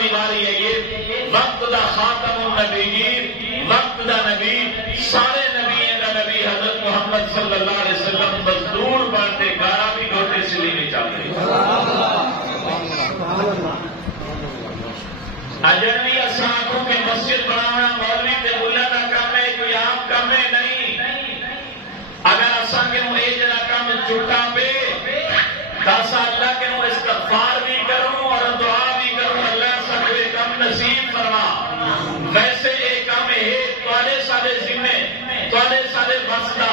دی واری ہے یہ وقت دا خاتم النبیین وقت دا نبی سارے نبیوں کا نبی حضرت محمد صلی اللہ علیہ وسلم مزدور بنتے گارا بھی ڈوٹے سلی نہیں چاہتے اجنبی اساکوں کے مسجد بنانا مولوی تے ملا کا کام ہے کوئی عام کام ہے نہیں اگر اسا کے نو اے جڑا کام چھٹا پہ تاسا اللہ کے نو استغفار بھی کروں اور دعا بھی کروں اللہ سب کو کم نصیب فرما ویسے ایک کام ہے تواڈے سارے ذمے تواڈے سارے واسطہ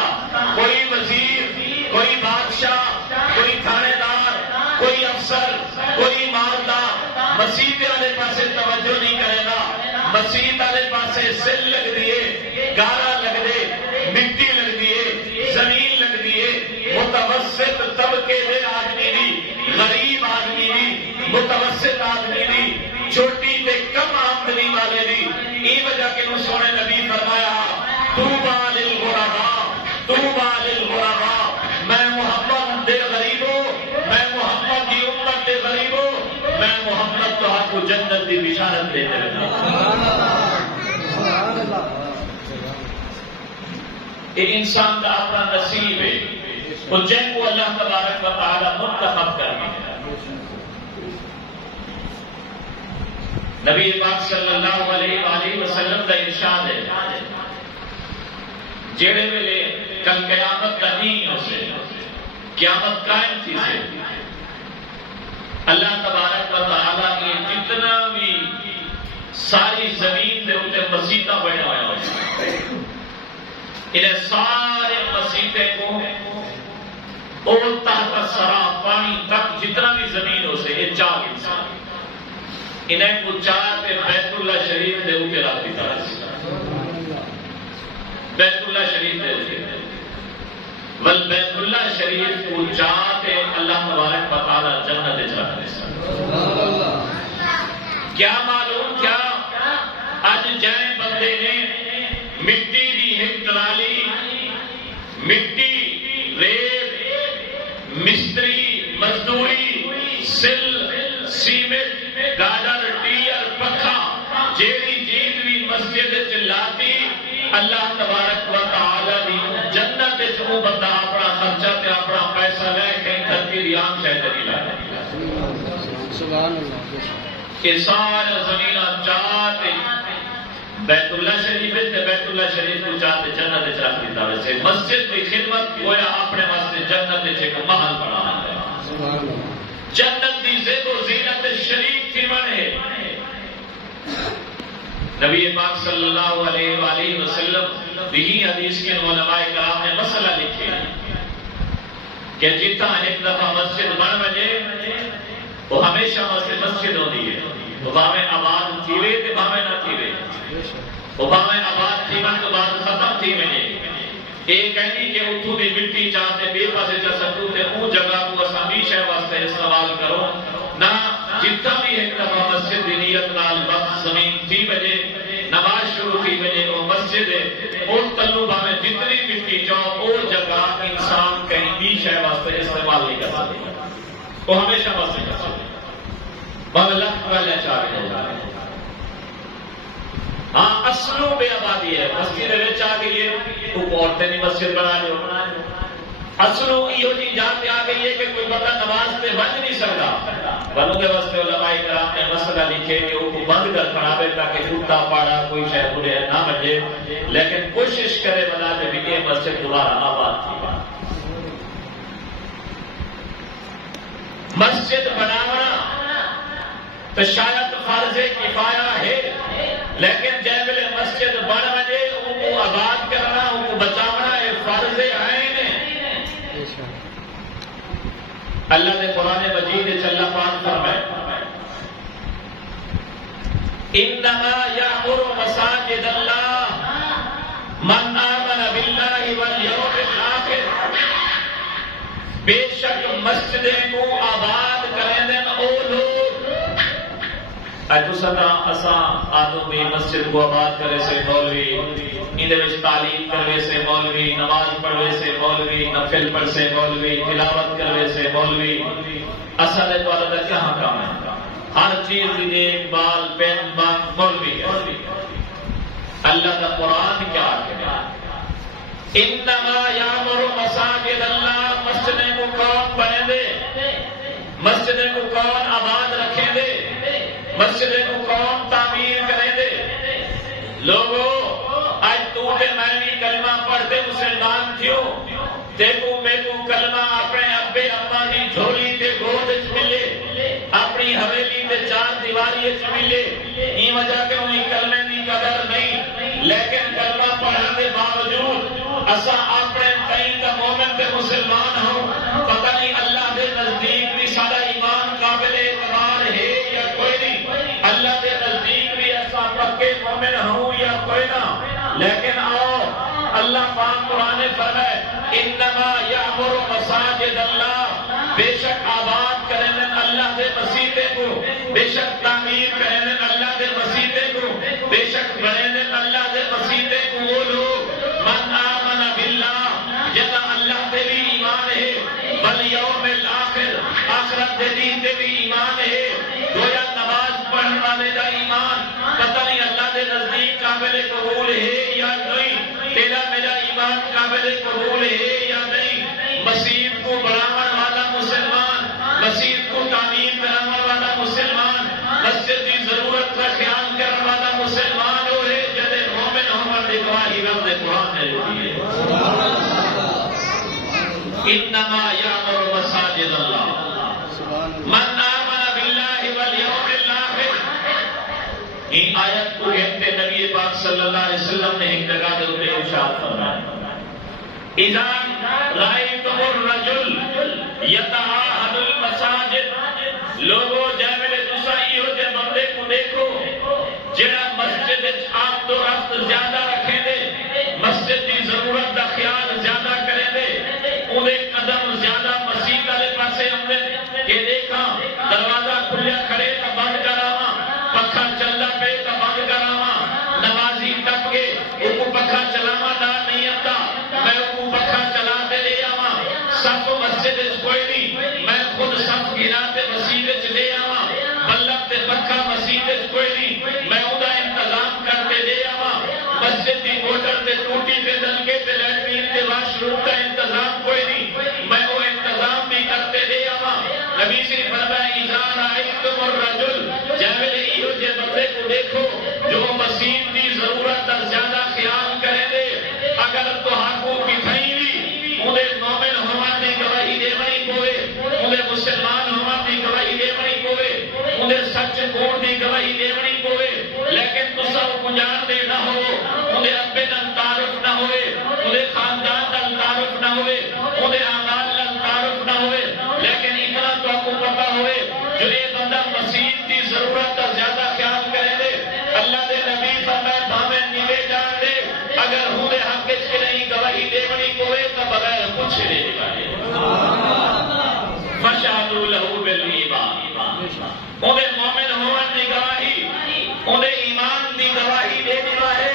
کوئی وزیر کوئی بادشاہ کوئی تھانے دار کوئی افسر کوئی مالدار مسجد والے پاسے توجہ نہیں کرے گا مسجد والے پاسے سل لگ دیے گارا لگ دے مٹی لگ دیے زمین لگ دیے متوسط طبقے دے آدمی بھی غریب آدمی بھی متوسط آدمی بھی چھوٹی تے کم آمدنی والے بھی یہ وجہ کہ وہ سونے نبی فرمایا طوبیٰ للغرباء طوبیٰ للغرباء میں محمد دے غریبوں میں محمد کی امت دے غریبوں میں محمد تو آپ کو جنت کی بشارت دیتے رہتا ایک انسان کا اپنا نصیب ہے وہ جن کو اللہ تبارک و تعالی منتخب کر گیا نبی پاک صلی اللہ علیہ وآلہ وسلم کا ارشاد ہے جڑے ویلے کل قیامت کا نہیں ہو سے قیامت قائم تھی سے اللہ تبارک و تعالی یہ جتنا بھی ساری زمین دے اوپر مسیطہ بنے ہوئے ہیں انہیں سارے مسیطے کو اور تحت سرا پانی تک جتنا بھی زمین ہو سے یہ چاہ انسان انہیں کو چاہتے بیت اللہ شریف دے اوپر رکھ دیتا ہے بیت اللہ شریف دے اوپر بل بیت اللہ شریف کو چاہتے اللہ تبارک و تعالی جنت چاہتے کیا معلوم کیا آج جائیں بندے نے مٹی دی ایک ٹرالی مٹی ریت مستری مزدوری سل سیمنٹ گاڈر ٹیر پکھا جیڑی چیز بھی مسجد چلاتی اللہ تبارک و تعالی دی جنت وچ وہ بندہ اپنا خرچہ تے اپنا پیسہ لے کے دھرتی دی عام شے تے لایا سبحان اللہ کہ سارا زمینہ چاہتے بیت اللہ شریف تے بیت اللہ شریف کو چاہتے جنت وچ رکھ دیتا ویسے مسجد کی خدمت گویا اپنے واسطے جنت وچ ایک محل بنانا ہے جنت دی زیب و زینت شریف تھی بنے نبی پاک صلی اللہ علیہ وآلہ وسلم بھی حدیث کے علماء کرام نے مسئلہ لکھے کہ جتنا ایک دفعہ مسجد بن بجے وہ ہمیشہ مسجد ہوتی ہے وہ باویں آباد تھی وے تے باویں نہ تھی وے وہ باویں آباد تھی من تو بعد ختم تھی وے ایک کہنی کہ اتھو بھی مٹی چاہتے بے پاسے چا سکو تے اون جگہ کو اساں بھی شے واسطے استعمال کرو نہ جتنا بھی ایک دفعہ مسجد دی نیت نال وقت زمین 3 بجے نماز شروع کی بجے وہ مسجد ہے اور تلو باویں جتنی مٹی چاہو وہ جگہ انسان کہیں بھی شے واسطے استعمال نہیں کر سکتا وہ ہمیشہ واسطے کر سکتا بغلق والے چاہتے ہاں اصلوں بے آبادی ہے مسجد وچ آ گئی ہے تو عورتیں نہیں مسجد بنا لو اصلوں یہ جی جانتے آ گئی ہے کہ کوئی بندہ نماز سے بچ نہیں سکتا بنوں کے واسطے علماء کرام نے مسئلہ لکھے کہ وہ بند کر کھڑاوے تاکہ ٹوٹا پاڑا کوئی شے برے نہ بجے لیکن کوشش کرے بنا کہ بھی یہ مسجد دوبارہ آباد تھی مسجد بنانا تو شاید فرض کفایہ ہے لیکن جب مسجد بن بجے ان کو آباد کرنا ان کو بچانا یہ فرض عین ہے اللہ نے قرآن مجید اللہ پاک فرمائے انما یأمر مساجد اللہ من آمن باللہ والیوم الآخر بے شک مسجدیں کو آباد کریں دیں او لوگ آدم بھی مسجد کو آباد کرے سے مولوی اندر تعلیم کرے سے مولوی نماز پڑھے سے مولوی نفل پڑھ سے مولوی تلاوت کرے سے مولوی اصل والدہ کہاں کام ہے ہر چیز کی دیکھ بال پین بان مولوی اللہ کا قرآن کیا کہا انما یامر مساجد اللہ مسجد کو کون بنے دے مسجد کو کون آباد رکھیں دے مسجد کو کون تعمیر کریں دے لوگوں آج تو میں بھی کلمہ پڑھتے مسلمان تھیو دیکھو میں کو کلمہ اپنے ابے اما کی جھولی تے گود وچ ملے اپنی حویلی تے چار دیواری وچ ملے یہ وجہ کہ انہیں کلمے کی قدر نہیں لیکن کلمہ پڑھنے کے باوجود اسا اپنے کئی کا مومن تے مسلمان ہوں پتہ نہیں اللہ دے نزدیک بھی سارا ایمان قابل اعتبار ہے یا کوئی نہیں اللہ دے نزدیک بھی ایسا پکے مومن ہوں یا کوئی نہ لیکن آؤ اللہ پاک قرآن فرمائے انما یامر مساجد اللہ بے شک آباد کریں اللہ دے مسیحے کو بے شک تعمیر کریں اللہ دے مسیحے کو بے شک بڑھیں اللہ دے مسیحے کو وہ لوگ من آمن باللہ جدا اللہ دے بھی ایمان ہے والیوم الآخر آخرت دے دین دے بھی ایمان ہے گویا نماز پڑھنے والے دا ایمان پتہ نہیں اللہ دے نزدیک قابل قبول ہے یا نہیں تیرا میرا ایمان قابل قبول ہے یا نہیں مسجد کو بڑھانے والا مسلمان مسجد کو تعمیر کرانے والا مسلمان مسجد کی ضرورت کا خیال کرنے والا مسلمان ہو ہے جدے مومن عمر دی گواہی رب دے قرآن نے دی ہے انما یامر مساجد اللہ من آمن باللہ والیوم الآخر این آیت کو کہتے نبی پاک صلی اللہ علیہ وسلم نے ایک جگہ دے اوپر ارشاد فرمایا اذا رأیتم الرجل یتعاہد المساجد لوگوں جائے میرے دوسرائی ہو جائے بندے کو دیکھو جڑا مسجد آپ تو رفت زیادہ رکھیں دے مسجد کی ضرورت کا خیال زیادہ کریں دے انہیں قدم زیادہ مسجد والے پاسے ہم نے کہ دیکھا دروازہ کھلیا کھڑے تو بند کراوا پکھا چلنا پہ تو بند کراوا نمازی ٹپ کے وہ پکھا چلاوا نہ نہیں آتا میں وہ پکھا چلا دے لے آوا سب مسجد کوئی نہیں میں خود سب گراتے مسجد لے آوا بلب تے پکھا مسجد کوئی نہیں میں ادا انتظام کرتے لے آوا مسجد کی موٹر تے ٹوٹی تے نلکے تے لیٹرین تے واش روم کا انتظام کوئی نہیں میں وہ انتظام بھی کرتے لے آوا نبی سے فرمایا اذا رأیتم الرجل جاوے ایو جے بندے کو دیکھو جو مسجد کی ضرورت کا زیادہ خیال کرے دے اگر تو حقو کی تھئی بھی انہیں مومن ہونے کی گواہی دے بنی پوے انہیں مسلمان ہونے کی گواہی دے بنی پوے انہیں سچ کوڑ کی گواہی دے بنی پوے لیکن تو سب گنجان دے نہ ہو انہیں ابے نل تعارف نہ ہوئے انہیں خاندان نل تعارف نہ ہوئے انہیں اعمال نل تعارف نہ ہوئے لیکن اتنا تو آپ کو پتا ہوئے جو یہ بندہ مسجد کی ضرورت کا زیادہ خیال کرے دے اللہ دے نبی فرمائے بھاوے نیوے جان دے اگر ہوں دے حق کے نہیں گواہی دے بنی کوئے تو بغیر کچھ دے گائے فشہدوا لہ بالایمان انہیں مومن ہونے کی گواہی انہیں ایمان کی گواہی دے دیوا ہے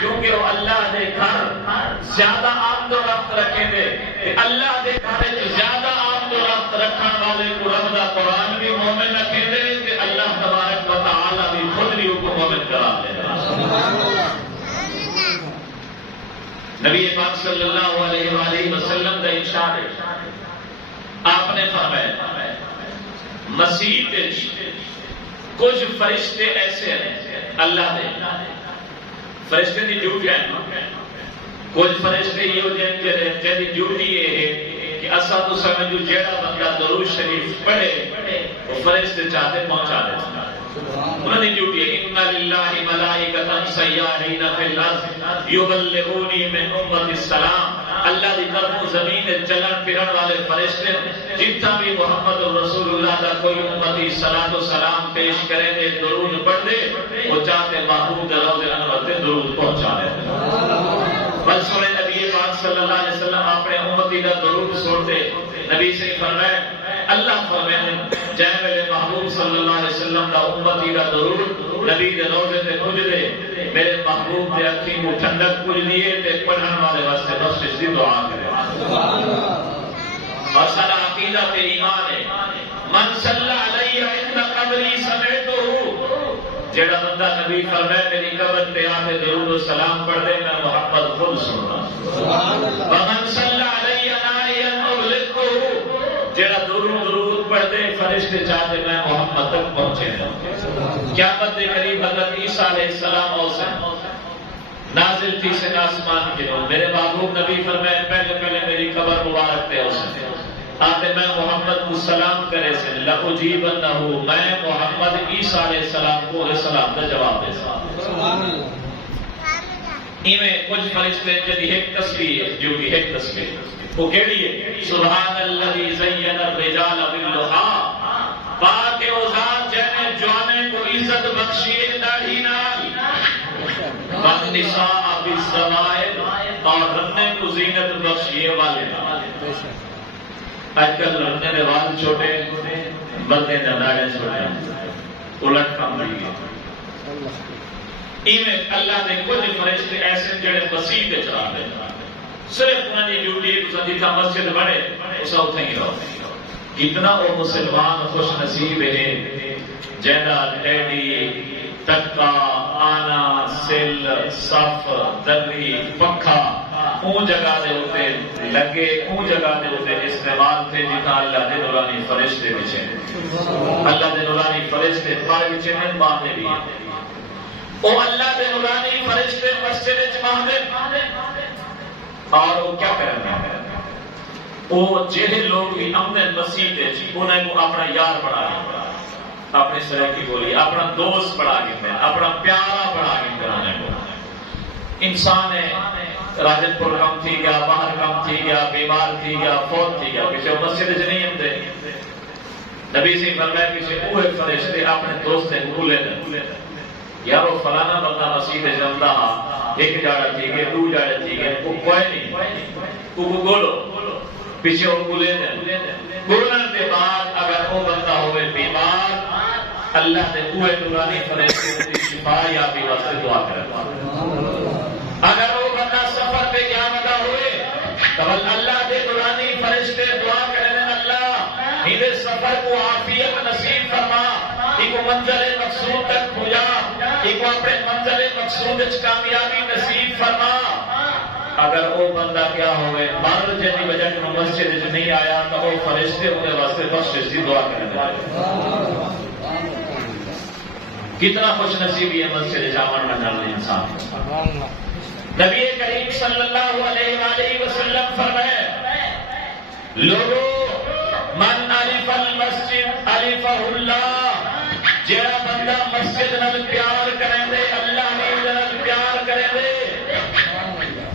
کیونکہ وہ اللہ دے گھر زیادہ آمد و رفت رکھیں دے اللہ دے گھر زیادہ آمد و رفت رکھنے والے کو رب دا قرآن بھی مومن رکھیں دے کہ اللہ تبارک و تعالی بھی خود بھی کو مومن کرا دے نبی پاک صلی اللہ علیہ وآلہ وسلم کا ارشاد ہے آپ نے فرمایا مسیح کچھ فرشتے ایسے ہیں اللہ دے فرشتے کی ڈیوٹی ہے کچھ فرشتے یہ جی ڈیوٹی یہ ہے کہ اصا تو سمجھو جیڑا بندہ درود شریف پڑھے وہ فرشتے چاہتے پہنچا دیتے انہوں نے ڈیوٹی ہے ان للہ ملائکۃ سیاحین فی الارض یبلغونی من امت السلام اللہ دی طرف زمین چلن پھرن والے فرشتے جتنا بھی محمد رسول اللہ کا کوئی امتی صلاۃ و سلام پیش کریں دے درود پڑھ دے وہ چاہتے محبوب روضہ انور تے درود پہنچا دے بس سنے نبی پاک صلی اللہ علیہ وسلم اپنے امتی کا درود سنتے نبی سے فرمائے اللہ فرمائے جائے میرے محبوب صلی اللہ علیہ وسلم کا امتی کا درود نبی دے روضے تے پہنچ دے میرے محبوب دے اکھی کو ٹھنڈک پہنچ دیے تے پڑھن والے واسطے بخشش دی دعا کرے اور سارا عقیدہ تے ایمان ہے من صلی علیہ عند قبری جڑا بندہ نبی فرمائے میری قبر پہ آتے درود و سلام پڑھ دے میں محمد خود سننا ومن صلی علیہ نائیا اغلقہ جڑا درود پڑھ دے فرشتے چاہتے میں محمد تک پہنچے گا قیامت قریب حضرت عیسیٰ علیہ السلام اوسے نازل تھی سے آسمان کے نور میرے محبوب نبی فرمائے پہلے پہلے میری قبر مبارک تے اسے آتے میں محمد کو سلام کرے سے لَأُجِيبَنَّهُ میں محمد عیسیٰ علیہ السلام کو علیہ السلام کا جواب دے سکتا ایمیں کچھ فرشتے جدی ایک تصویر جو بھی ایک تصویر وہ کہڑی ہے سبحان الذی زین الرجال باللحا پاک او ذات جنے جوانے کو عزت بخشیے داڑھی نال والنساء بالسوائد اور رنے کو زینت بخشیے والے نال آج کل رنے دے وال چھوٹے بندے دے داڑھے چھوٹے الٹ کم دی ایمیں اللہ نے کچھ فرشتے ایسے جڑے مسیح دے چلا دے صرف انہوں نے ڈیوٹی جتنا مسجد بڑے اسا اتنے ہی رہو کتنا وہ مسلمان خوش نصیب ہے جیداد ڈیڈی تکا آنا سل صف دری پکھا اون جگہ دے ہوتے لگے اون جگہ دے ہوتے استعمال تھے جتنا اللہ دے نورانی فرشتے بچے اللہ دے نورانی فرشتے پارے بچے ہیں باندھے بھی او اللہ دے نورانی فرشتے مسجد باندھے اور وہ کیا کرنا ہے وہ جہے لوگ بھی امن مسیح دے انہیں کو اپنا یار بڑھا گئے اپنے سرے کی بولی اپنا دوست بڑھا گئے اپنا پیارا بڑھا گئے انسان ہے راجن پور کم تھی گیا باہر کم تھی گیا بیمار تھی گیا فوت تھی گیا کسی مسجد نہیں ہم دے نبی سے فرمایا کسی اوہ فرشتے اپنے دوست ہیں بھولے دیں یارو فلانا بندہ مسیح جمدہ ایک جاڑا تھی گئے دو جاڑے تھی گئے وہ کوئی نہیں وہ گولو پیچھے وہ گولے دیں گولن کے بعد اگر وہ بندہ ہوئے بیمار اللہ دے اوہ نورانی فرشتے کی شفا یا بھی واسطے دعا کرے اگر وہ بندہ سفر پہ کیا مدہ ہوئے تو اللہ دے نورانی فرشتے دعا کریں اللہ ہیدے سفر کو عافیت نصیب فرما ایک منزل مقصود تک پہنچا ایک اپنے منزل مقصود کامیابی نصیب فرما اگر وہ بندہ کیا ہوئے مر جنی وجہ کہ مسجد نہیں آیا تو وہ فرشتے انہیں واسطے بخشش دی دعا کریں کتنا خوش نصیبی ہے مسجد جامن میں جانے انسان نبی کریم صلی اللہ علیہ وآلہ وسلم فرمائے لوگوں من علیف المسجد علیفہ اللہ جیڑا بندہ مسجد نل پیار کریں دے اللہ نے نل پیار کریں دے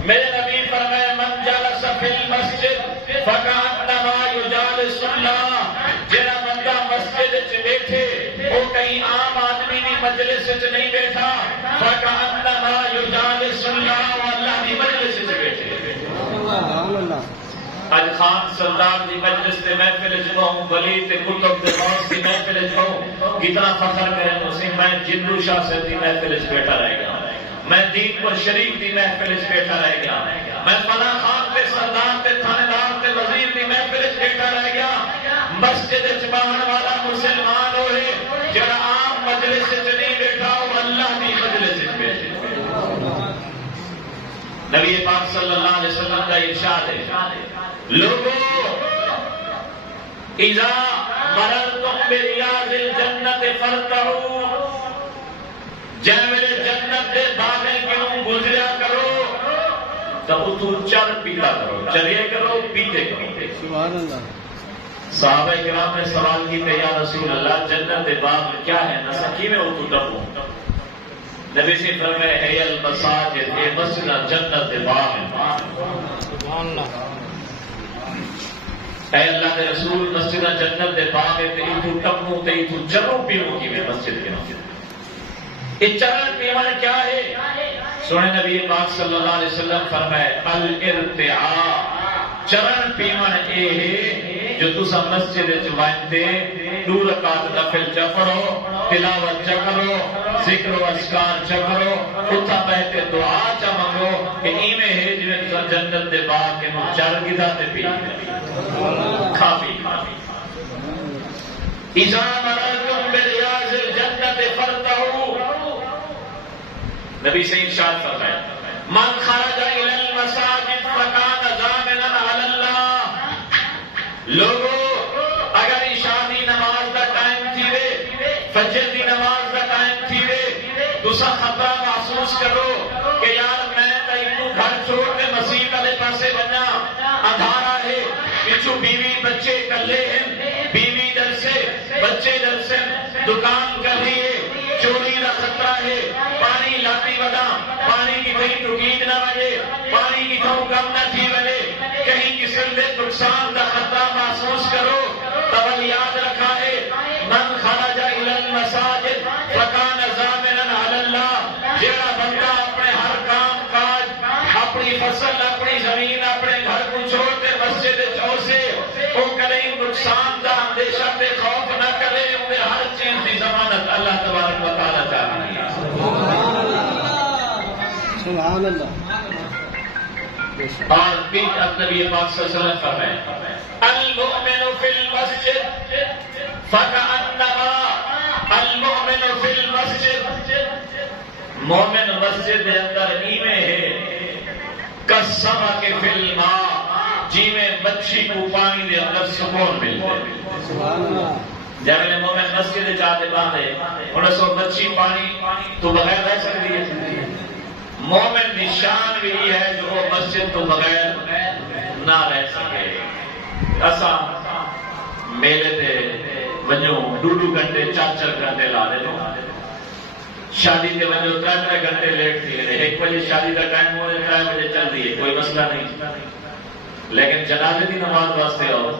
میرے نبی فرمائے من جلس فی المسجد فکانما یجالس اللہ جیڑا بندہ مسجد چ بیٹھے وہ کہیں عام آدمی کی مجلس چ نہیں بیٹھا فکانما یجالس اللہ اللہ کی مجلس چ بیٹھے اج خان سردار دی مجلس تے محفل جاؤں ولی تے کتب دے باس دی محفل جاؤں کتنا فخر کریں اسے میں جندو شاہ سے دی محفل وچ بیٹھا رہ گیا میں دین پر شریف دی محفل وچ بیٹھا رہ گیا میں فلاں خان تے سردار تے تھانے دار تے وزیر دی محفل وچ بیٹھا رہ گیا مسجد وچ باہن والا مسلمان ہوئے جڑا عام مجلس وچ نہیں بیٹھا وہ اللہ دی مجلس وچ بیٹھے نبی پاک صلی اللہ علیہ وسلم کا ارشاد ہے لوگوں اذا مررتم بریاض الجنت فرتعوا جب میرے جنت دے باغیں کیوں گزریا کرو تو تو چل پیتا کرو چلے کرو پیتے کرو سبحان اللہ صحابہ کرام نے سوال کیتے یا رسول اللہ جنت دے باغ کیا ہے نہ سکی میں وہ تو ڈبو نبی سے فرمائے ہے المساجد اے مسجد جنت دے باغ ہیں سبحان اللہ اے اللہ کے رسول مسجد جنت دے باغ تے تو ٹپو تے تو چلو پیو کی میں مسجد کے نام یہ چرن پیوان کیا ہے سونے نبی پاک صلی اللہ علیہ وسلم فرمائے الارتعاء چرن پیوان اے ہے جو تسا مسجد وچ وانتے 2 رکعت نفل پڑھو تلاوت کرو ذکر و اذکار کرو اتھا بیٹھے دعا منگو کہ ایویں ہے جویں جنت دے باغ کے نو چر گدا تے پی کھا پی اذا مررتم بریاض الجنت فرتعوا نبی سے ارشاد فرمایا من خرج الى المساجد فكان ضامنا على اللہ لوگو اگر عشاء دی نماز دا ٹائم تھی وے فجر دی نماز دا ٹائم تھی وے تسا خطرہ محسوس کرو کہ یار میں تینوں گھر چھوڑ کے مسجد والے پاسے بنا اندھارا ہے پچھو بیوی بچے کلے ہیں بیوی در سے بچے در سے دکان کر رہی ہے چوری کا خطرہ ہے پانی لاتی ودا پانی کی کہیں ٹکید نہ بجے پانی کی تھو کم نہ تھی بجے کہیں قسم دے نقصان کا خطرہ محسوس کرو تب یاد رکھا ہے من خرج الى المساجد فكان ضامنا على اللہ جیڑا بندہ اپنے ہر کام کاج اپنی فصل اپنی زمین اپنے گھر کو چھوڑ کے مسجد سے وہ کرے نقصان کا اندیشہ تے خوف نہ کرے انہیں ہر چیز کی ضمانت اللہ تبارک و تعالیٰ چاہتی ہے سبحان اللہ اور بیچ نبی پاک صلی اللہ علیہ وسلم فرمائے المؤمن فی المسجد فکأنما المؤمن فی المسجد مومن مسجد کے اندر ایویں ہے کالسمک فی الماء جی میں مچھی کو پانی دے اندر سکون ملتا ہے سبحان اللہ جب نے مومن مسجد چاہتے باندھے انہیں سو مچھی پانی تو بغیر رہ سکتی ہے مومن کی شان بھی ہے جو وہ مسجد تو بغیر نہ رہ سکے اسا میلے تے ونجو 2 گھنٹے 4 گھنٹے لا دے دو شادی تے ونجو 3 گھنٹے لیٹ تھی 1 بجے شادی کا ٹائم ہو 3 بجے چل دی ہے کوئی مسئلہ نہیں لیکن جنازے کی نماز واسطے آؤ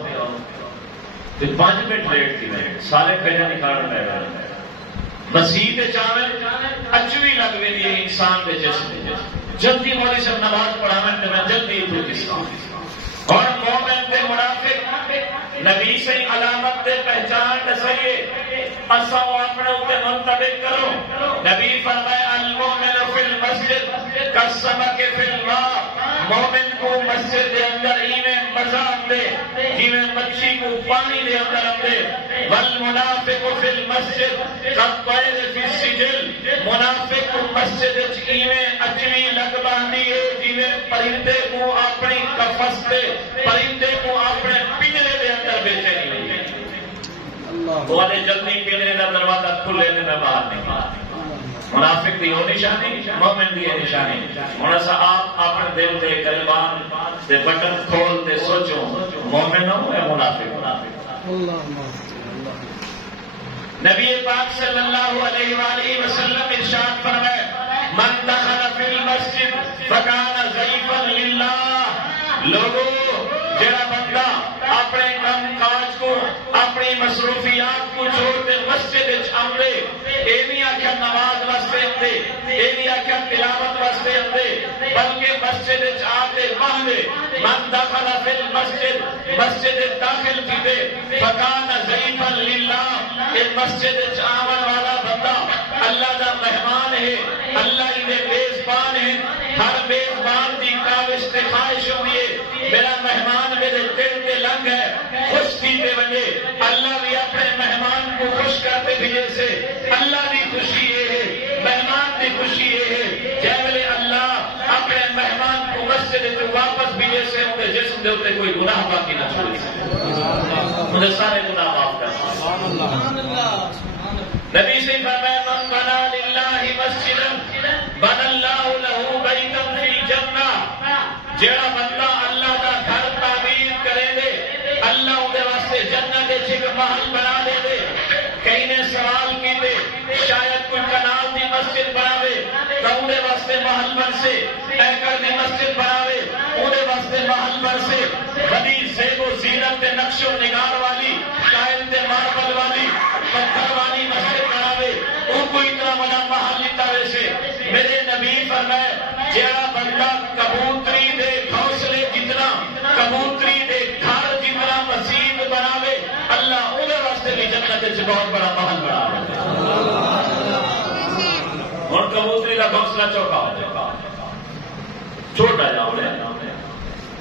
تو 5 منٹ لیٹ تھی میں سارے کھڑے نکال رہے ہیں مسیح چاول اچوی لگ رہی ہے انسان کے جسم جلدی مولی سے نماز پڑھاویں تو میں جلدی تو کسان اور مومن تے منافق نبی سے علامت تے پہچان دسئیے اسا اپنے اوپر منطبق کرو نبی فرمائے المؤمن فی المسجد کالسمک فی الماء مومن کو مسجد دے اندر ایویں مزہ دے ایویں مچھی کو پانی دے اندر دے والمنافق فی المسجد کالطیر فی السجل منافق کو مسجد ایویں اچوی لگ باندھی ہے جیویں پرندے کو اپنی قفس دے پرندے کو اپنے پنجرے دے اندر بیچے نہیں وہ جلدی پنجرے کا دروازہ کھلے نہ باہر نہیں منافق دی ہو نشانی مومن دی نشانی ہن اسا آپ اپنے دل دے قلبان دے بٹن کھول تے سوچو مومن ہو یا منافق نبی پاک صلی اللہ علیہ وآلہ وسلم ارشاد فرمائے من دخل فی المسجد فکان ضیفا للہ لوگو جڑا بندہ اپنے کام کاج کو اپنی مصروفیات کو چھوڑ کے مسجد آمدے ایویں آخیا نماز واسطے آمدے ایویں آخیا تلاوت واسطے آمدے بلکہ مسجد آتے باندھے من دخل فی المسجد مسجد داخل کیتے فکان ضیفا للہ اس مسجد آمن والا بندہ اللہ دا مہمان ہے اللہ انہیں میزبان ہے ہر میزبان کی کاوش تے خواہش ہوئی ہے میرا مہمان میرے دل تے لنگ ہے خوش کیتے بنے اللہ بھی اپنے مہمان کو خوش کرتے بھی جیسے اللہ کی خوشی یہ ہے مہمان کی خوشی یہ ہے جیسے اللہ اپنے مہمان کو مسجد سے واپس بھی جیسے انہیں جسم دے ہوتے کوئی گناہ باقی نہ چھوڑی انہیں سارے گناہ معاف کر نبی سے فرمایا من بنا للہ مسجدا بنى اللہ لہ بیتا فی الجنہ جڑا بندہ اللہ کا گھر تعمیر کرے دے اللہ انہیں واسطے جنت کے چھک محل بنا دے دے کئی نے سوال کی دے شاید کوئی کنال دی مسجد بناوے تو انہیں واسطے محل بن سے ایکڑ دی مسجد بناوے انہیں واسطے محل بن سے بڑی زیب و زینت نقش و نگار والی قائم ماربل والی پتھر والی مسجد بناوے وہ کوئی اتنا بڑا محل لیتا ویسے میرے نبی فرمائے جیڑا بندہ کبوتری دے گھونسلے جتنا کبوتری دے گھر جتنا مسجد بناوے اللہ انہیں واسطے بھی جنت سے بہت بڑا محل بناوے اور کبوتری کا گھونسلہ چوکا ہو جائے چھوٹا جاؤ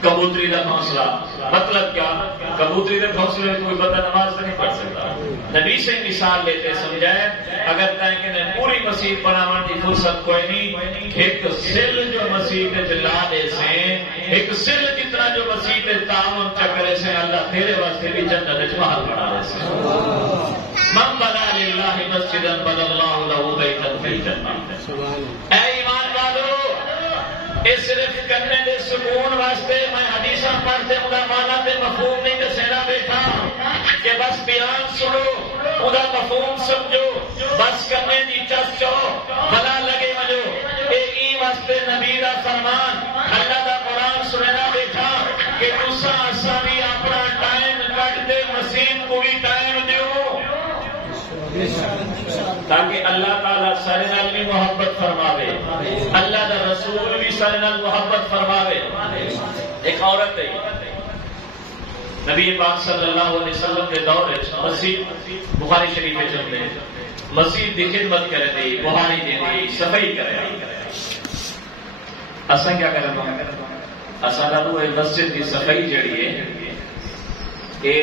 کبوتری کا گھونسلہ مطلب کیا کبوتری کے گھونسلے میں کوئی بندہ نماز نہیں پڑھ سکتا نبی سے مثال لیتے سمجھائے اگر کہیں کہ پوری مسجد بناون دی فرصت کوئی نہیں. ایک سل جو مسجد لا دے سے ایک سل جتنا جو مسجد تعاون چکرے سے اللہ تیرے واسطے بھی جنت وچ محل بنا دے سے. من بنا للہ مسجدا بنى اللہ له بیتا فی الجنہ. اے ایمان والو اے صرف کرنے دے سکون واسطے میں حدیثاں پڑھتے ادا مانا تے مفہوم نہیں دسنا بیٹھا کہ بس بیان سنو ادا مفہوم سمجھو بس کرنے دی چس چو بھلا لگے مجھو. اے ای واسطے نبی دا فرمان اللہ دا قرآن سننا بیٹھا کہ تساں اساں بھی اپنا ٹائم کٹ دے مسجد کو بھی ٹائم دیو تاکہ اللہ تعالیٰ سارے نال بھی محبت فرماوے, اللہ دا رسول بھی سارے نال محبت فرماوے. ایک عورت ہے نبی پاک صلی اللہ علیہ وسلم کے دور مسجد بخاری شریف میں چلتے مسجد کی خدمت کرے دی, بخاری دے دی, صفائی کرے. اساں کیا کرے اساں دا وہ مسجد کی صفائی جڑی ہے اے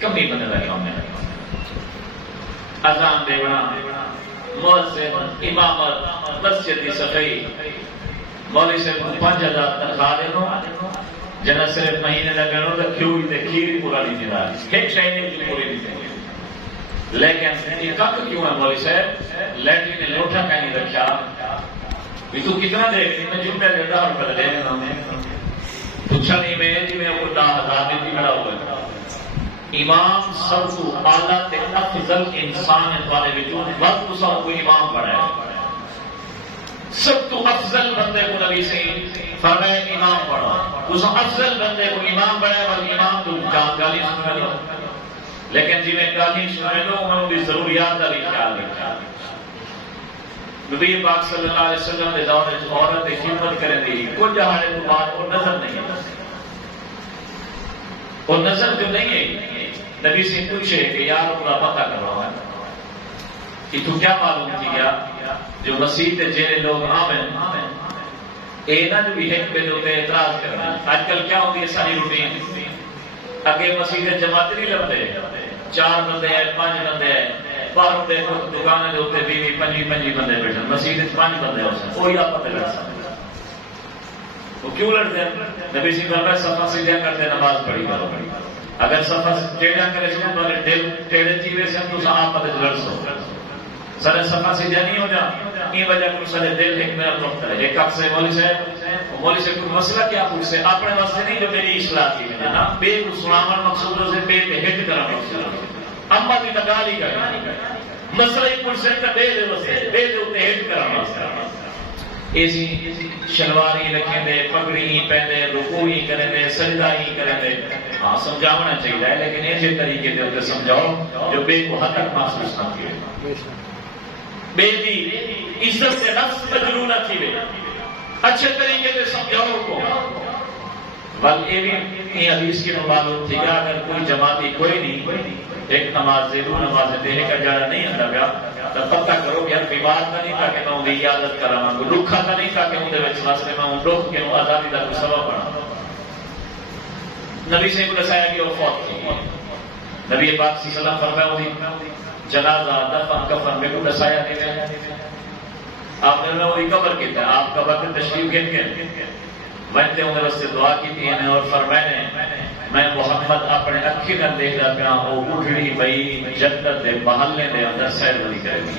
کمی بندے دا کام ہے. اذان دینا, مؤذن, امامت, مسجد کی صفائی. مولوی سے 5000 تنخواہ دے دو جنا صرف مہینے لگنو تو کیوں تے کھیر پورا نہیں دینا ایک شے نہیں پوری نہیں دینا. لیکن یہ کک کیوں ہے مولوی صاحب لیٹرین نے لوٹا کا نہیں رکھا بھی تو کتنا دے گی میں جملے دیتا اور پتہ دے دینا پوچھا نہیں میں جی میں کو 10,000 دی کھڑا ہوا ہے. امام سب تو اعلیٰ تے افضل انسان والے وجود وقت اسا کوئی امام پڑھا ہے. سب تو افضل بندے کو نبی سے فرمایا امام پڑھا, اسا افضل بندے کو امام پڑھا ہے. بلکہ امام تو گالی سننے لو لیکن جی میں گالی سننے لو انہوں کی ضروریات کا بھی خیال رکھا. نبی پاک صلی اللہ علیہ وسلم کے دور میں عورت خدمت کریں دی کچھ حالے تو بات کو نظر نہیں ہے. اور نظر جو نہیں ہے نبی سے پوچھے کہ یار اپنا پتہ کر رہا ہے کہ تو کیا معلوم کیا جو مسجد جینے لوگ آمن اے نہ جو بھی حق پہ ہوتے اعتراض کرنا. آج کل کیا ہوتی ہے ساری روٹین اگے مسجد جماعت نہیں لگتے 4 بندے ہیں 5 بندے ہیں باہر دیکھو دکانیں دے ہوتے 20-25 بندے بیٹھے مسجد 5 بندے ہو سکتے کوئی آپ پتہ لگ سکتے وہ کیوں لڑتے ہیں. نبی سے فرمایا صفا سیدھا کرتے نماز پڑھی کرو. اگر صفا ٹیڑھا کرے سو تو دل ٹیڑھے چیوے سے تو آپ پتہ لڑ سو سارے صفا سیدھا نہیں ہو جا یہ وجہ کو سارے دل ایک میرا وقت ہے. ایک اکھ سے مولوی سے کوئی مسئلہ کیا پوچھ سے اپنے واسطے نہیں جو میری اصلاح کی ہے نا بے کو سناون مقصود سے بے تے ہٹ کرنا مقصود اما دی تگالی کرے مسئلہ ہی پوچھ سے بے دے واسطے بے دے تے ہٹ کرنا ایسی شلوار ہی رکھیں دے پگڑی ہی پہنے رکوع ہی کریں دے سجدہ ہی کریں دے. ہاں سمجھاونا چاہیے ہے لیکن ایسے طریقے دے ہوتے سمجھاؤ جو بے کو حد تک محسوس نہ کیے بے دی عزت سے نفس مجروح نہ تھی. اچھے طریقے سے سمجھاؤ کو بل یہ بھی حدیث کی معلوم تھی کہ اگر کوئی جماعتی کوئی نہیں ایک نماز دے دو نماز دے کا جانا نہیں آتا پیا تو پتہ کرو کہ یار بیمار کا نہیں تھا کہ میں ان کی عادت کرا کوئی رکھا کا نہیں تھا کہ اندر واسطے میں ان رخ کے آزادی کا کوئی سبب بنا. نبی سے کو دسایا کہ وہ فوت کی نبی پاک صلی اللہ علیہ وسلم فرمایا ہوئی جنازہ دفن کفن میں کو دسایا نہیں ہے. آپ نے وہی قبر کیتا ہے آپ قبر پہ تشریف گھن کے میں تے انہوں نے دعا کی تھی اور فرمائے میں محمد اپنے اکھی نہ دیکھتا پیا وہ اٹھڑی بئی جنت دے محلے دے اندر سیر ولی کرے گی.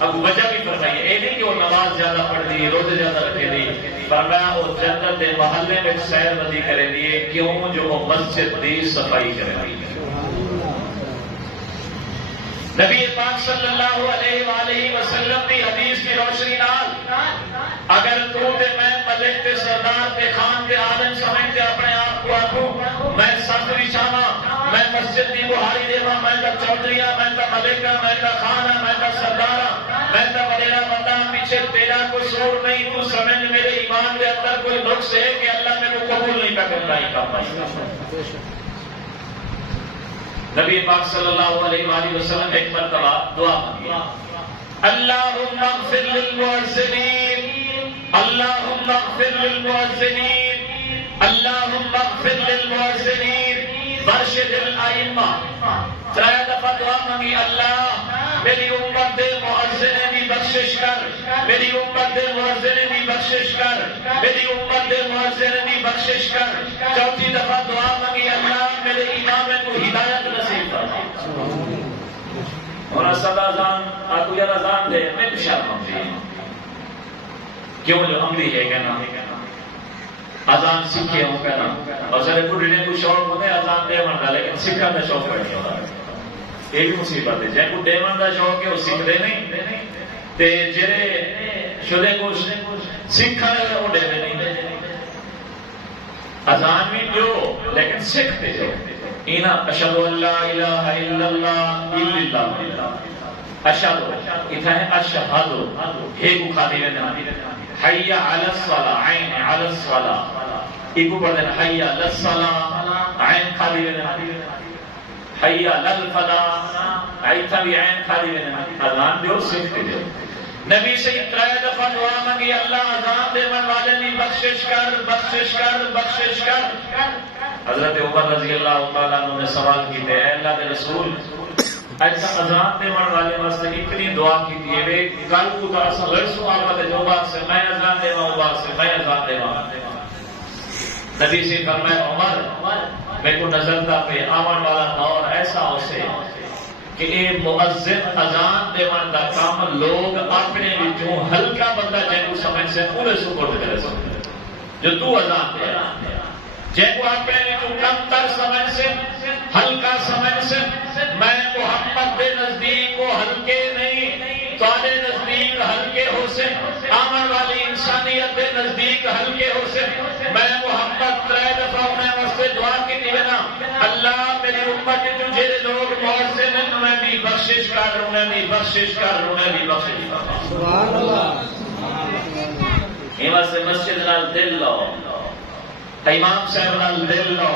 اب وجہ بھی فرمائیے یہ نہیں کہ وہ نماز زیادہ پڑھ دی روزے زیادہ رکھے دی فرمایا وہ جنت دے محلے میں سیر ولی کرے دی کیوں جو وہ مسجد دی صفائی کرے دی. نبی پاک صلی اللہ علیہ وآلہ وسلم کی حدیث کی روشنی نال اگر تو تے میں ملک تے سردار تے خان تے عالم سمجھتے اپنے آپ کو آکھوں میں سفری چاہاں میں مسجد دی بہاری دیواں میں تا چودھریاں میں تا ملکہ میں تا خانہ میں تا سردارہ میں تا وڈیرا بندہ پیچھے تیرا کوئی سور نہیں تو سمجھ میرے ایمان دے اندر کوئی نقص ہے کہ اللہ میں کو قبول نہیں کرنا ہی کام ہے. نبی پاک صلی اللہ علیہ وآلہ وسلم ایک مرتبہ دعا مانگی اللہم اغفر للمؤذنین اللہم اغفر للمؤذنین اللہم اغفر للمؤذنین وارشد الائمہ. 3 دفعہ دعا مانگی اللہ میری امت دے مؤذن دی بخشش کر، میری امت دے مؤذن دی بخشش کر، میری امت دے مؤذن دی بخشش کر۔ چوتھی دفعہ دعا مانگی اللہ میرے امام کو ہدایت نصیب فرما۔ اور صدا اذان آپ کو یار اذان دے میں تو شرم آتی کیوں جو عملی ہے کہنا اذان سیکھے ہوں کہنا اور سارے بڑھنے کو شوق ہوتے اذان دے مردا لیکن سیکھا کا شوق نہیں ہوتا۔ یہ بھی مصیبت ہے جن کو ڈیون کا شوق ہے وہ سیکھتے نہیں تے جڑے شدے کو سیکھا ہے وہ ڈے نہیں۔ اذان بھی جو لیکن سیکھتے جو اینا اشہد ان لا الہ الا اللہ الا اللہ اشہد اتھا ہے اشہد ہے کو کھاتی رہنا حی علی الصلاة عین علی الصلاة ایک پڑھ دینا حی علی الصلاة عین کھاتی رہنا حی علی الفلاح ایتھا بھی عین کھاتی رہنا۔ اذان دیو سیکھتے جو نبی سے اترائے دفعہ دعا مانگی اللہ اذان دے من والے نہیں بخشش کر بخشش کر بخشش کر۔ حضرت عمر رضی اللہ تعالیٰ عنہ نے سوال کیتے اے اللہ کے رسول ایسا اذان دے من والے واسطے اتنی دعا کیتی ہے کل کو کا ایسا لڑسوں آگا دے جو بات سے میں اذان دے وہ بات سے میں اذان دے نبی سے فرمائے عمر میں کو نظر تھا پہ آمن والا دور ایسا ہو سے کہ اے مؤذن اذان دے من دا کام لوگ اپنے وچوں ہلکا بندہ جنو سمجھ سے پورے سپورٹ کرے سکتے جو تو اذان دے جن کو اپنے وچوں کم تر سمجھ سے ہلکا سمجھ سے میں محمد دے نزدیک کو ہلکے نہیں تواڈے نزدیک ہلکے ہو سے آمن والی انسانیت دے نزدیک ہلکے ہو سے میں محمد ترے دفعہ میں واسطے دعا کی دی نا اللہ میری امت جو جڑے لوگ مؤذن ہیں انہیں بھی بخشش کر انہیں بھی بخشش کر انہیں بھی بخشش کر سبحان اللہ۔ یہ واسطے مسجد نال دل لو امام صاحب نال دل لو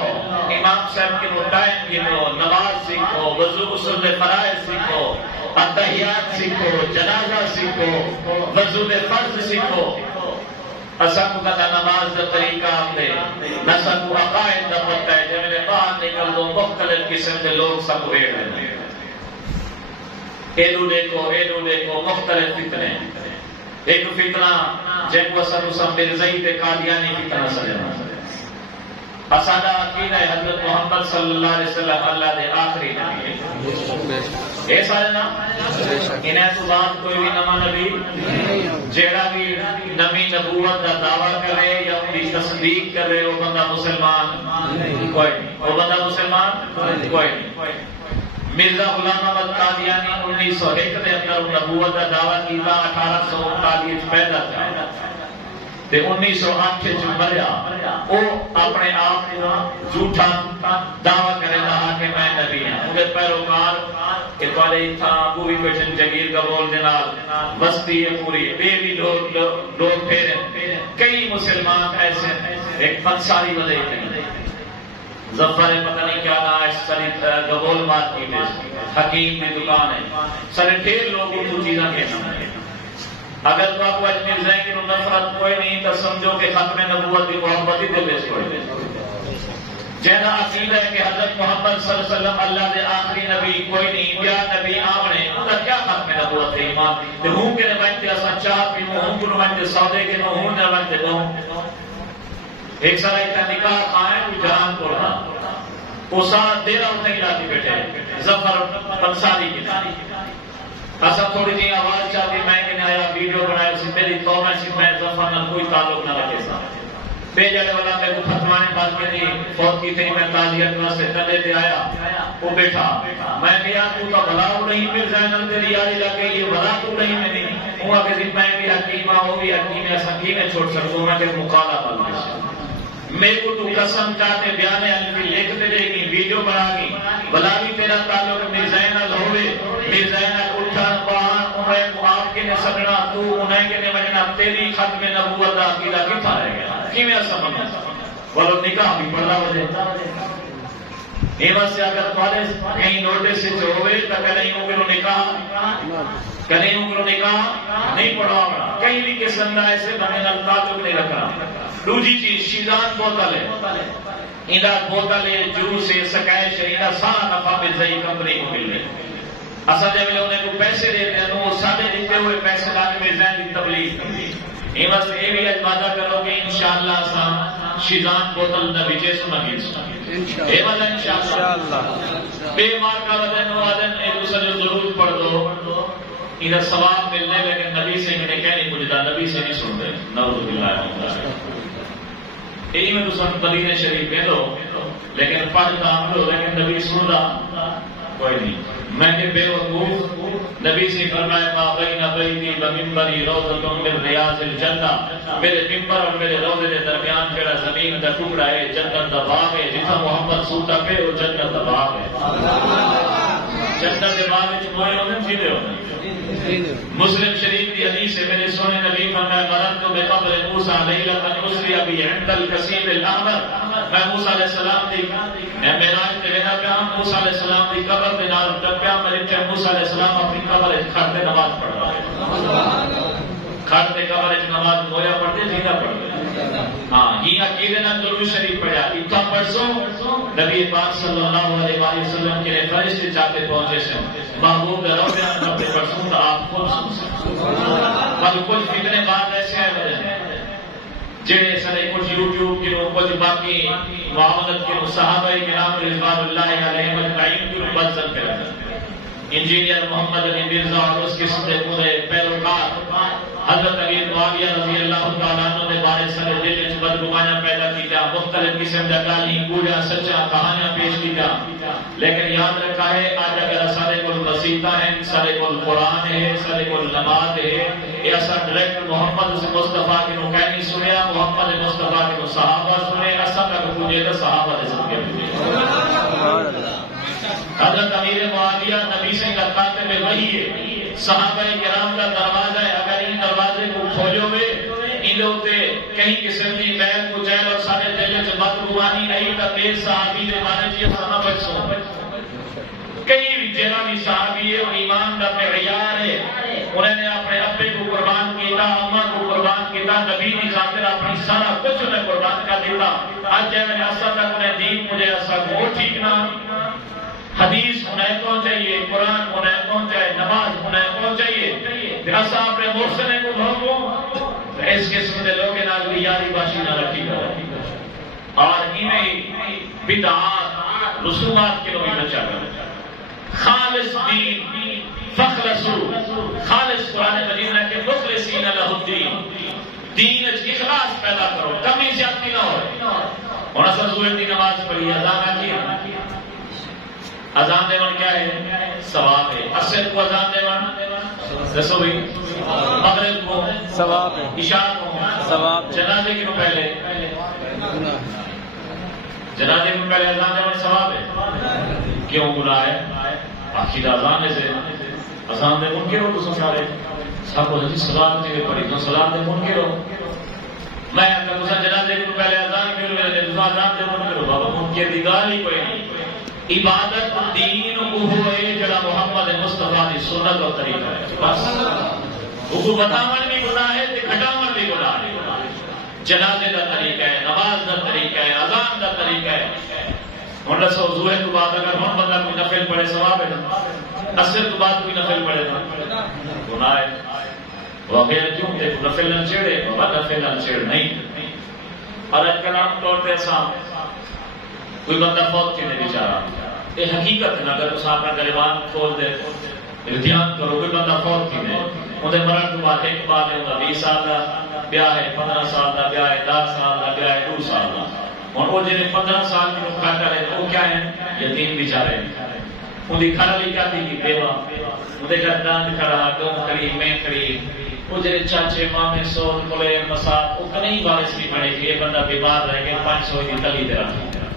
امام صاحب کے ٹائم گنو نماز سیکھو وضو غسل فرائض سیکھو اتحیات سیکھو جنازہ سیکھو وضو فرض سیکھو اساں کو کہتا نماز دا طریقہ آتے نساں کو عقائد دا پتہ ہے جب میں باہر نکل دو مختلف قسم کے لوگ سب ویڑ ہیں ایڈو دیکھو مختلف فتنے ایک فتنہ جن کو اساں مرزائی تے قادیانی فتنہ سجنا اسادہ عقیدہ ہے حضرت محمد صلی اللہ علیہ وسلم اللہ دے آخری نبی ہے اے سارے نا انہیں تو بات کوئی بھی نما نبی جیڑا بھی نبی نبوت دا دعویٰ کرے یا ان کی تصدیق کرے وہ بندہ مسلمان کوئی نہیں وہ بندہ مسلمان کوئی نہیں۔ مرزا غلام احمد قادیانی 1901 کے اندر نبوت کا دعویٰ کیتا 1839 پیدا تھا تے 1908 چ مریا او اپنے آپ کو جھوٹا دعویٰ کرے رہا کہ میں نبی ہوں ان کے پیروکار کہ تھوڑے تھا ابو بھی بیٹھن جگیر کا بول دینا بستی ہے پوری بے بھی لوگ پھیرے کئی مسلمان ایسے ایک فنساری بدئی تھے ظفر پتہ نہیں کیا نام ہے سری گبول مارکیٹ ہے حکیم میں دکان ہے سارے ڈھیر لوگ اردو چیزاں کہنا ہے اگر تو آپ کو اجمیر جائیں کہ نفرت کوئی نہیں تو سمجھو کہ ختم نبوت کی محبت ہی دل سے کوئی نہیں جہاں عقیدہ ہے کہ حضرت محمد صلی اللہ علیہ وسلم اللہ دے آخری نبی کوئی نہیں بیا نبی آمنے ان کا کیا ختم نبوت ہے ایمان تے ہوں کے نمائندے اساں چاہ پیوں ہوں کو نمائندے سودے کے نو ہوں نمائندے دو ایک سارا ایک نکاح خائیں کوئی جہان کو رہا اسا دیرہ ہوتے ہی لاتی بیٹھے ظفر پنساری کی اسا تھوڑی جی آواز چاہتی میں کہ آیا ویڈیو بنائے اسی میری توبہ سی میں ظفر نہ کوئی تعلق نہ رکھے سا بے جڑے والا میں کو فتوانے بات کے نہیں فوت کی تھی میں تعزیت واسطے کندے تے آیا وہ بیٹھا میں کہا تو تو بھلا نہیں مل زینل تیری یاری لگے یہ بھلا تو نہیں میں نہیں ہوا کہ میں بھی حکیم ہوں وہ بھی حکیم ہے سکی میں چھوڑ سکوں میں کہ مقالہ بن میرے کو تو قسم چاہتے بیان علمی لکھتے دے گی ویڈیو بنا گی بھلا بھی تیرا تعلق مرزینل ہوئے مرزینل اٹھان بہان انہیں آپ کے نے سگنا تو انہیں کے نے وجنا تیری ختم نبوت عقیدہ کتھا رہ گیا کیویں سمجھنا بولو نکاح بھی پڑھا وجے ایویں سے اگر تمہارے کہیں نوٹس سے ہوئے تو کہیں انہوں نکاح کہیں انہوں نکاح نہیں پڑھا کہیں بھی قسم کا ایسے بنے نال تعلق نہیں رکھنا دوسری چیز شیزان بوتل ہے انہا بوتل ہے جوس ہے سکائش ہے انہا سارا نفع مرزائی کمپنی کو مل رہے اصل جب انہیں کو پیسے دیتے ہیں وہ سارے دیتے ہوئے پیسے لا کے ذہن کی تبلیغ یہ بس یہ بھی وعدہ کرو کہ انشاءاللہ اساں شیزان بوتل نبی جیسو مگیس اے والا انشاءاللہ بے مار کا ودن ایک دوسرے جو ضرور پڑھ دو ادھر ثواب ملنے لیکن نبی سے انہیں کہہ نہیں پوچھتا نبی سے نہیں سن رہے نعوذ باللہ یہی میں دوسرا مدینہ شریف کہہ دو لیکن پڑھتا ہم لوگ لیکن نبی سن رہا کوئی نہیں میں کہ بے وقوف نبی سے فرمایا ما بین بیتی و منبری روضۃ من ریاض الجنہ میرے منبر اور میرے روضے کے درمیان جڑا زمین دا ٹکڑا ہے جنت دا باغ ہے جتھا محمد سوتا پہ وہ جنت دا باغ ہے جنت کے باغ وچ موئے ہوندے سیدھے ہوندے مسلم شریف کی حدیث ہے میرے سونے نبی فرمایا مررت بقبر موسیٰ لیلۃ اسری بی عند الکثیب الاحمر میں موسیٰ علیہ السلام دی معراج تے رہنا پیا موسیٰ علیہ السلام دی قبر دے نال ٹپیا میں موسیٰ علیہ السلام اپنی قبر وچ کھڑ کے نماز پڑھ رہا ہے کھڑ کے قبر وچ نماز ہویا پڑھتے سیدھا پڑھتے ہاں یہ عقیدے نال درود شریف پڑھیا اتنا پڑھو نبی پاک صلی اللہ علیہ وسلم کے فرشتے جاتے پہنچے سے محبوب رویا نبی پرسوں آپ کو پر کچھ فتنے بعد ایسے ہیں جڑے سارے کچھ یوٹیوب کے کچھ باقی معاونت کے صحابہ کرام رضوان اللہ علیہم اجمعین کی مبذل کرتے انجینئر محمد علی مرزا اور اس کے سندے پورے پیروکار حضرت امیر معاویہ رضی اللہ تعالیٰ عنہ نے بارے سارے دل وچ بدگمانیاں پیدا کیتا مختلف قسم دے گالیاں کوڑا سچا کہانیاں پیش کیتا لیکن یاد رکھا ہے آج اگر سارے کول مسیحاں ہیں سارے کول قرآن ہے سارے کول نماز ہے یہ اسا ڈائریکٹ محمد مصطفیٰ کے نو کہنی سنیا محمد مصطفیٰ کے نو صحابہ سنے اسا تک پوجے تے صحابہ دے صدقے سبحان اللہ حضرت امیر معاویہ نبی سے کا کاتب وحی ہے صحابہ کرام کا دروازہ ہے اگر ان دروازے کو کھولو گے ان ہوتے کہیں قسم کی میل کو جیل اور سارے دل وچ بدگمانی آئی تا بے صحابی دے مانے جی صحابہ سو کئی بھی جڑا بھی صحابی ہے وہ ایمان دا معیار ہے انہوں نے اپنے ابے کو قربان کیتا اماں کو قربان کیتا نبی کی خاطر اپنی سارا کچھ انہیں قربان کر دیتا آج جب میں اسا تک انہیں دین مجھے اسا وہ ٹھیک نہ حدیث انہیں پہنچائیے قرآن انہیں پہنچائے نماز انہیں پہنچائیے ایسا اپنے مرسلے کو بھوگو اس قسم کے لوگ نال بھی یاری باشی نہ رکھی کرو اور انہیں بدعات رسومات کے لوگ بچا کرو خالص دین فخلصو خالص قرآن مجید ہے کہ مخلصین لہ الدین دین اخلاص پیدا کرو کمی زیادتی نہ ہو اور اصل زور دی نماز پڑھی اذان کی اذان دیوان کیا ہے ثواب ہے اصل کو اذان دیوان دسو بھی مغرب کو ثواب ہے عشاء کو ثواب جنازے کی پہلے جنازے کی پہلے اذان دیوان ثواب ہے کیوں گناہ ہے آخر اذان سے اذان دے منکر ہو تو سارے سب کو جی سلام دے پڑھی تو سلام دے منکر ہو میں اگر دوسرا جنازے کی پہلے اذان کیوں لے دوسرا اذان دے منکر ہو بابا منکر دی گال ہی کوئی نہیں عبادت دین وہ ہے جڑا محمد مصطفیٰ دی سنت اور طریقہ ہے بس وہ بتاون بھی گناہ ہے تے گھٹاون بھی گناہ ہے جنازے دا طریقہ ہے نماز دا طریقہ ہے اذان دا طریقہ ہے ہن سو ظہر کے بعد اگر ہن بندہ کوئی نفل پڑھے ثواب ہے عصر کے بعد کوئی نفل پڑھے گناہ ہے وغیر کیوں تے نفل نہ چھڑے بابا نفل نہ چھڑ نہیں اور اج کل عام طور پہ ایسا کوئی بندہ فوت کے نہیں بیچارہ یہ حقیقت ہے اگر اس اپنا گریبان کھول دے دھیان کرو کوئی بندہ فوت کی نہیں انہیں مرن کے بعد ایک بات ہے انہیں 20 سال کا بیاہ ہے 15 سال کا بیاہ ہے 10 سال کا بیاہ ہے 2 سال کا اور وہ جنہیں 15 سال کی مخاطر ہے وہ کیا ہیں یتیم بیچارے انہیں کھڑا لی کیا تھی بیوہ انہیں گردان کھڑا گم کھڑی میں کھڑی وہ جنہیں چاچے مامے سوت ملے مساط وہ کنہیں بارش نہیں پڑے گی یہ بندہ بیمار رہ گئے 500 کی تلی دے رہا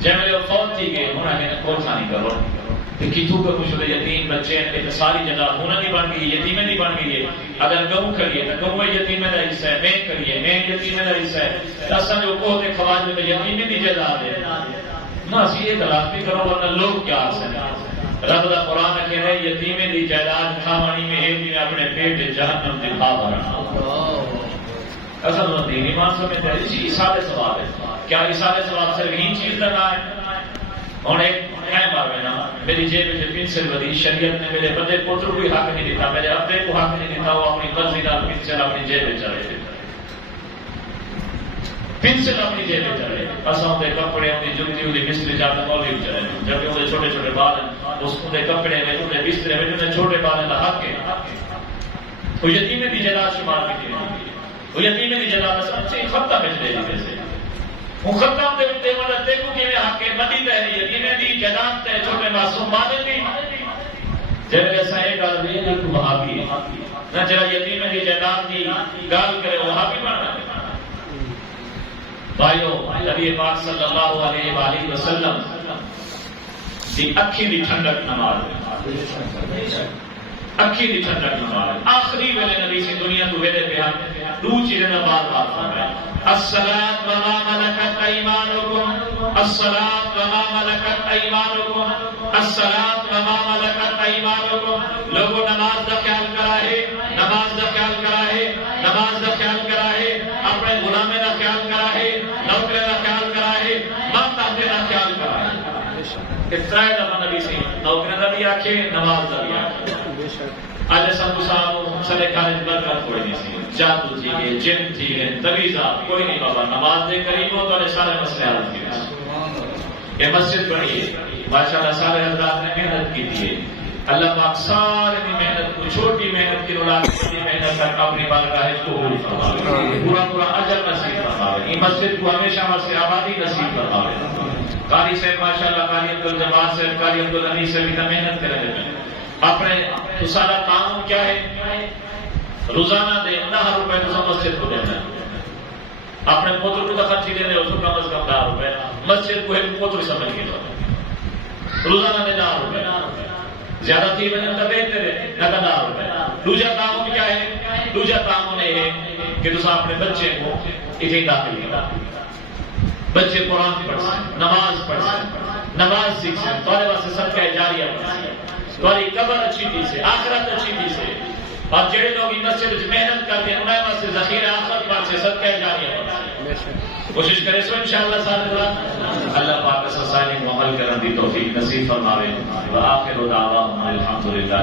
جب میرے فوت تھی گئے ہونا ہے کون سا نہیں کرو کتوں کا کچھ یتیم بچے ہیں ساری جگہ ہونا نہیں بن گئی یتیمیں نہیں بن گئی اگر گہوں کریے تو گہوں یتیمیں کا حصہ ہے مین کریے مین یتیمیں کا حصہ ہے دسا جو کو خواج میں یتیمیں نہیں جدا دے نہ اسی یہ غلط بھی کرو ورنہ لوگ کیا حاصل رب دا قرآن کہہ رہے یتیمیں دی جائیداد کھاونی میں ہے کہ اپنے پیٹ جہنم دی کھا بھرنا اصل میں دینی مان سمجھتا ہے اسی حساب ثواب ہے کیا حساب ثواب صرف یہی چیز لگا ہے اور ایک بار میں نا میری جیب میں پنسل ودی شریعت نے میرے بڑے پوتر کو حق نہیں دیتا میرے ابے کو حق نہیں دیتا وہ اپنی مرضی کا پنسل اپنی جیب میں چلے دیتا پنسل اپنی جیب میں چلے اساں دے کپڑے اندی جُتی اندی بستر جاتے مولوی چلے جب کہ وہ چھوٹے چھوٹے بال اس دے کپڑے میں دے بستر میں جو چھوٹے بالوں کا حق ہے وہ یتیم دی جائیداد شمار کی وہ یتیم دی جائیداد سب سے خطہ میں دے دی ویسے مقدم دے تے والا تے کو کیویں حق ہے مدی تے یتیم دی جائیداد تے چھوٹے معصوم بالے دی جب ایسا ہے گل نہیں کہ وہابی نہ جڑا یتیم دی جائیداد دی گل کرے وہابی بننا بھائیو نبی پاک صلی اللہ علیہ وآلہ وسلم دی اکھی دی ٹھنڈک نماز اکھی دی ٹھنڈک نماز آخری ویلے نبی سے دنیا تو ویلے پہ دو چیزیں بار بار فرمائے الصلاۃ وما ملکت ایمانکم الصلاۃ وما ملکت ایمانکم الصلاۃ وما ملکت ایمانکم لوگوں نماز کا خیال کرا ہے نماز کا خیال کرا ہے نماز کا خیال کرا ہے اپنے غلامے کا خیال کرا ہے نوکرے کا خیال کرا ہے ماتا کا خیال کرا ہے اترائے دفعہ نبی سے نوکرے کا بھی آکھے نماز کا بھی آکھے آج سب صاحب سلے کالج برکت کوئی نہیں سی جادو تھی گئے جن تھی گئے تبیزہ کوئی نہیں بابا نماز دے قریب ہو تو سارے مسئلے حل کیے یہ مسجد بڑی ہے ماشاءاللہ سارے حضرات نے محنت کی تھی اللہ پاک سارے کی محنت کو چھوٹی محنت کی اولاد چھوٹی محنت کر اپنی بارگاہ کو قبول فرمائے پورا پورا اجر نصیب فرمائے یہ مسجد کو ہمیشہ ہمارے سے آبادی نصیب فرمائے قاری صاحب ماشاءاللہ قاری عبدالجبار صاحب قاری عبدالغنی صاحب کی محنت کر رہے ہیں اپنے تو سارا کام کیا ہے روزانہ دے 10 روپے تو مسجد کو دینا اپنے پوتر کو خرچی دینے اس کو کم از کم 10 روپے مسجد کو ایک پوتر سمجھ کے روزانہ دے 10 روپے زیادہ تھی بنے تو بہتر ہے نہ 10 روپے دوسرا کام کیا ہے دوسرا کام یہ ہے کہ تو اپنے بچے کو اتنی داخل کرا بچے قرآن پڑھ سکیں نماز پڑھ سکیں نماز سیکھ سکیں تمہارے واسطے صدقہ جاریہ پڑھ سکیں تمہاری قبر اچھی چیز ہے آخرت اچھی چیز ہے اور جڑے لوگ مسجد میں محنت کرتے ہیں انہیں واسطے ذخیرہ آخرت پر سے صدقہ جاریہ پڑھ سکیں کوشش کرے سو انشاءاللہ ساتھ اللہ پاک سے سائنی عمل کرنے دی توفیق نصیب فرماوے وآخر دعواہم الحمدللہ